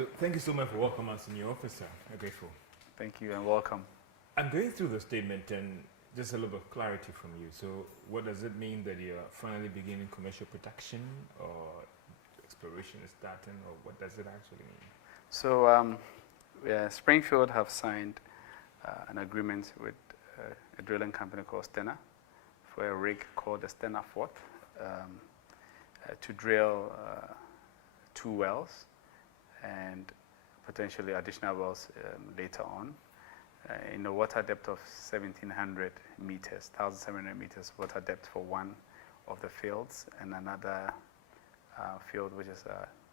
So thank you so much for welcoming us in your office, sir. I'm grateful. Thank you and welcome. I'm going through the statement and just a little bit of clarity from you. So what does it mean that you're finally beginning commercial production, or exploration is starting, or what does it actually mean? So Springfield have signed an agreement with a drilling company called Stena for a rig called the Stena Fort to drill 2 wells and potentially additional wells later on in a water depth of 1,700 meters, 1,700 meters water depth for one of the fields, and another field which is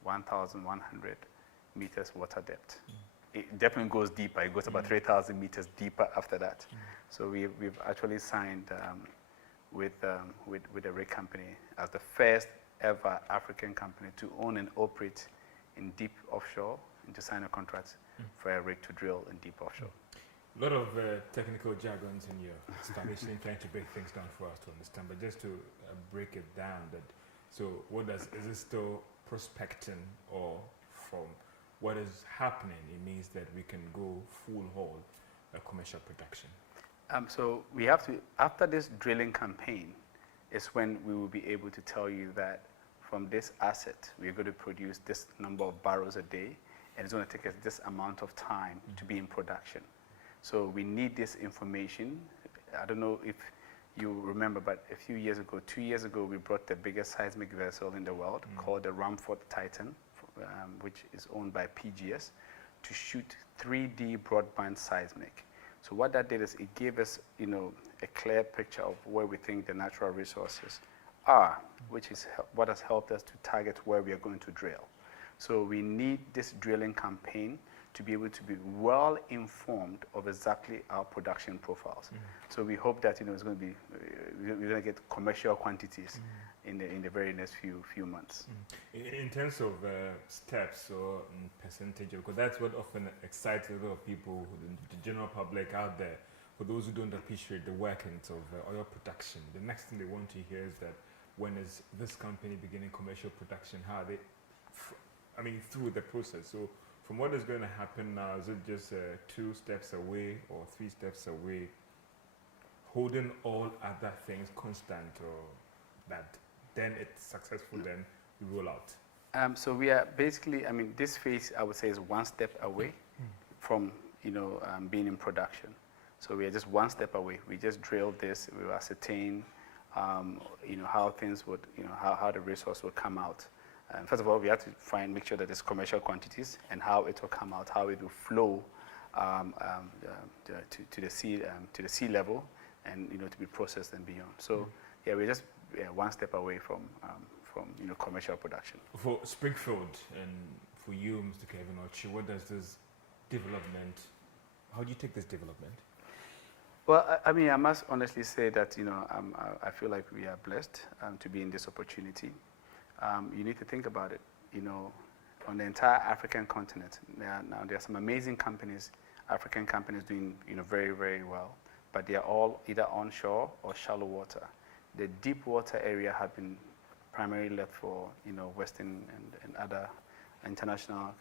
1,100 meters water depth. It definitely goes deeper. It goes about 3,000 meters deeper after that. So we've actually signed with a rig company as the first ever African company to own and operate in deep offshore and to sign a contract for a rig to drill in deep offshore. A lot of technical jargons in your explanation, trying to break things down for us to understand, but just to break it down, is it still prospecting, or from what is happening, it means that we can go full haul commercial production? So we have to, after this drilling campaign, is when we will be able to tell you that from this asset, we're going to produce this number of barrels a day, and it's going to take us this amount of time to be in production. So we need this information. I don't know if you remember, but a few years ago, 2 years ago, we brought the biggest seismic vessel in the world called the Ramford Titan, which is owned by PGS, to shoot 3D broadband seismic. So what that did is it gave us, a clear picture of where we think the natural resources are, which is what has helped us to target where we are going to drill. So we need this drilling campaign to be able to be well informed of exactly our production profiles. So we hope that it's going to be, we're going to get commercial quantities in the very next few months. In terms of steps or percentage, because that's what often excites a lot of people, the general public out there. For those who don't appreciate the workings of oil production, the next thing they want to hear is that when is this company beginning commercial production? How are they, through the process. So from what is going to happen now, is it just 2 steps away or 3 steps away, holding all other things constant, or that then it's successful, then we roll out? So we are basically, this phase, I would say, is 1 step away from, being in production. So we are just 1 step away. We just drilled this. We will ascertain, how things would, how the resource will come out. First of all, we have to make sure that there's commercial quantities and how it will come out, how it will flow to the sea level, and to be processed and beyond. So yeah, we're just 1 step away from commercial production. For Springfield and for you, Mr. Kevin Okyere, what does this development? How do you take this development? Well, I must honestly say that I feel like we are blessed to be in this opportunity. You need to think about it, on the entire African continent. Now there are some amazing companies, African companies doing, very, very well, but they are all either onshore or shallow water. The deep water area have been primarily left for, Western and other international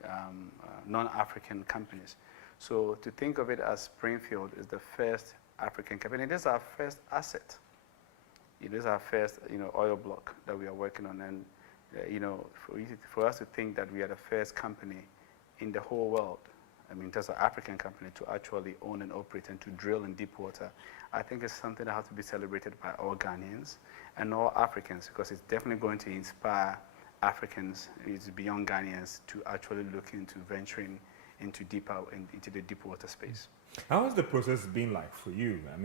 non-African companies. So to think of it as Springfield is the first African company, this is our first asset. This is our first, oil block that we are working on, and for us to think that we are the first company in the whole world, just an African company, to actually own and operate and to drill in deep water, I think it's something that has to be celebrated by all Ghanaians and all Africans, because it's definitely going to inspire Africans, beyond Ghanaians, to actually look into venturing into the deep water space. How has the process been like for you? I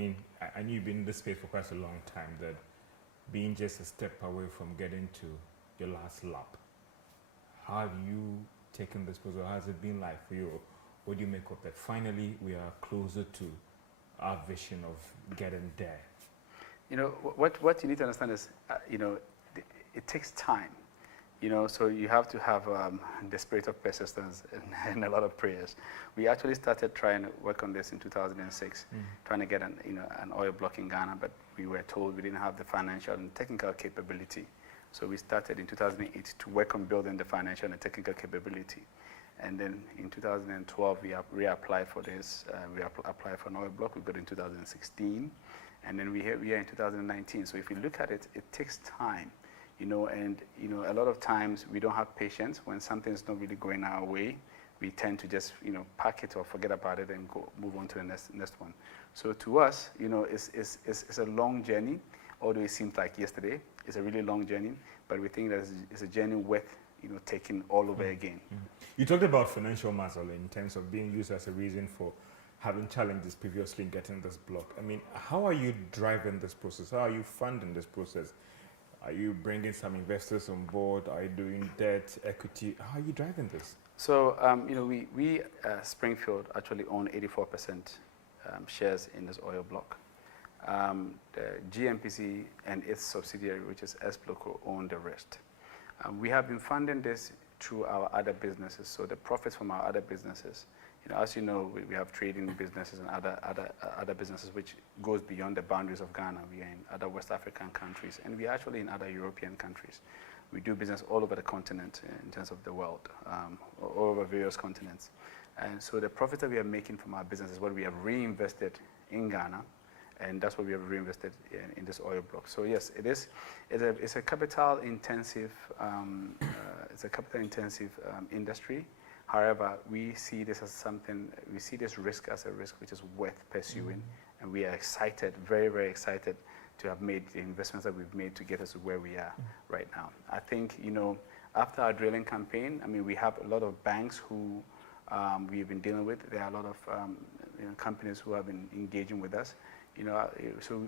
knew you've been in this space for quite a long time, that being just a step away from getting to your last lap. How have you taken this process? How has it been like for you? What do you make of that? Finally, we are closer to our vision of getting there. What you need to understand is, it takes time. So you have to have the spirit of persistence and a lot of prayers. We actually started trying to work on this in 2006, trying to get an oil block in Ghana, but we were told we didn't have the financial and technical capability. So we started in 2008 to work on building the financial and technical capability. And then in 2012, we reapplied for this. We applied for an oil block. We got in 2016. And then we are in 2019. So if you look at it, it takes time, and a lot of times we don't have patience. When something's not really going our way, we tend to just, pack it or forget about it and move on to the next one. So to us, it's a long journey, although it seems like yesterday. It's a really long journey, but we think that it's a journey worth, taking all over again. You talked about financial muscle in terms of being used as a reason for having challenges previously in getting this block. I mean, how are you driving this process? How are you funding this process? Are you bringing some investors on board? Are you doing debt, equity? How are you driving this? So, we Springfield actually own 84% shares in this oil block. The GMPC and its subsidiary, which is Esploco, own the rest. We have been funding this through our other businesses. So the profits from our other businesses, as you know, we have trading businesses and other businesses which goes beyond the boundaries of Ghana. We are in other West African countries, and we are actually in other European countries. We do business all over the continent in terms of the world, all over various continents. And so the profits that we are making from our business is what we have reinvested in Ghana, and that's what we have reinvested in this oil block. So yes, it is. It's a capital intensive. It's a capital intensive industry. However, we see this as something. We see this risk as a risk which is worth pursuing, and we are excited, very, very excited, to have made the investments that we've made to get us to where we are right now. I think after our drilling campaign, I mean, we have a lot of banks who we've been dealing with. There are a lot of companies who have been engaging with us. So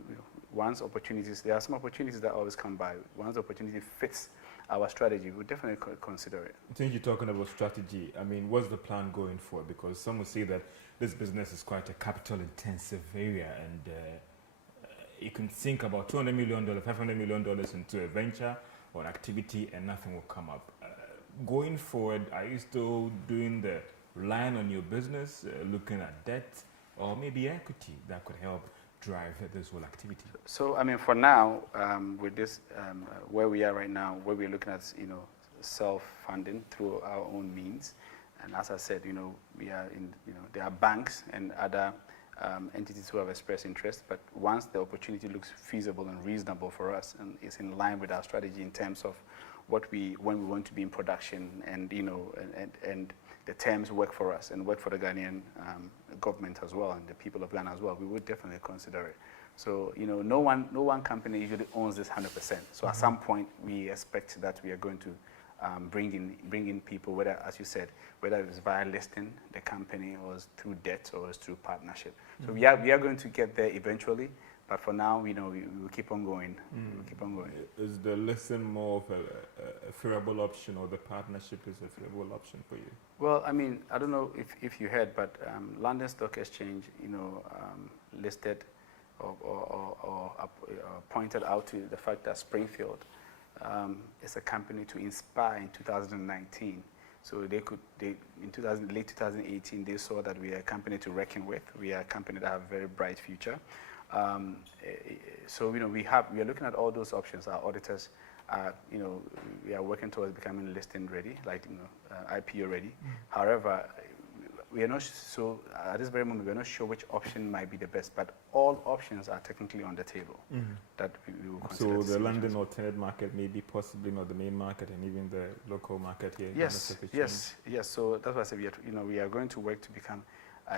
once opportunities, there are some opportunities that always come by. Once the opportunity fits our strategy, we'll definitely consider it. Since you're talking about strategy, I mean, what's the plan going forward? Because some will say that this business is quite a capital-intensive area, and you can think about $200 million, $500 million into a venture or activity, and nothing will come up. Going forward, are you still doing the relying on your business, looking at debt, or maybe equity that could help drive this whole activity? So, I mean, for now, with this, where we are right now, where we're looking at, self-funding through our own means, and as I said, we are in, there are banks and other entities who have expressed interest, but once the opportunity looks feasible and reasonable for us, and is in line with our strategy in terms of when we want to be in production, and and the terms work for us and work for the Ghanaian government as well, and the people of Ghana as well, we would definitely consider it. So, no one company usually owns this 100%. So at some point, we expect that we are going to bring in people, whether, as you said, whether it's via listing the company, or it's through debt, or it's through partnership. So we are going to get there eventually. But for now, we will keep on going. We'll keep on going. Is the listing more of a favorable option, or the partnership is a favorable option for you? Well, I mean, I don't know if you heard, but London Stock Exchange, listed or pointed out to the fact that Springfield is a company to inspire in 2019. So late 2018, they saw that we are a company to reckon with. We are a company that have a very bright future. So we are looking at all those options. Our auditors are, we are working towards becoming listing ready, like IPO ready. However, we are not at this very moment, we are not sure which option might be the best, but all options are technically on the table that we will consider. So the London alternate market may be possibly not the main market, and even the local market here. Yes. So that's why I said we are going to work to become.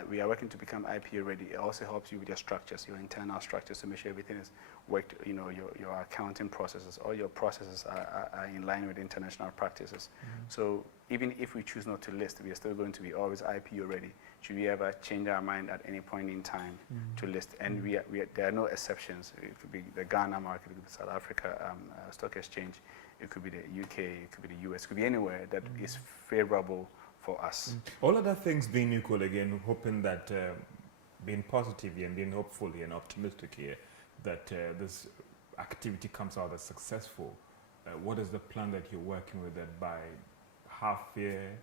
We are working to become IPO ready. It also helps you with your structures, your internal structures, to make sure everything is worked. Your accounting processes, all your processes are in line with international practices. So even if we choose not to list, we are still going to be always IPO ready. Should we ever change our mind at any point in time to list? And there are no exceptions. It could be the Ghana market, it could be South Africa Stock Exchange, it could be the UK, it could be the US, it could be anywhere that is favorable for us. All other things being equal, again, hoping that being positive here and being hopeful and optimistic here, that this activity comes out as successful. What is the plan that you're working with, that by half year,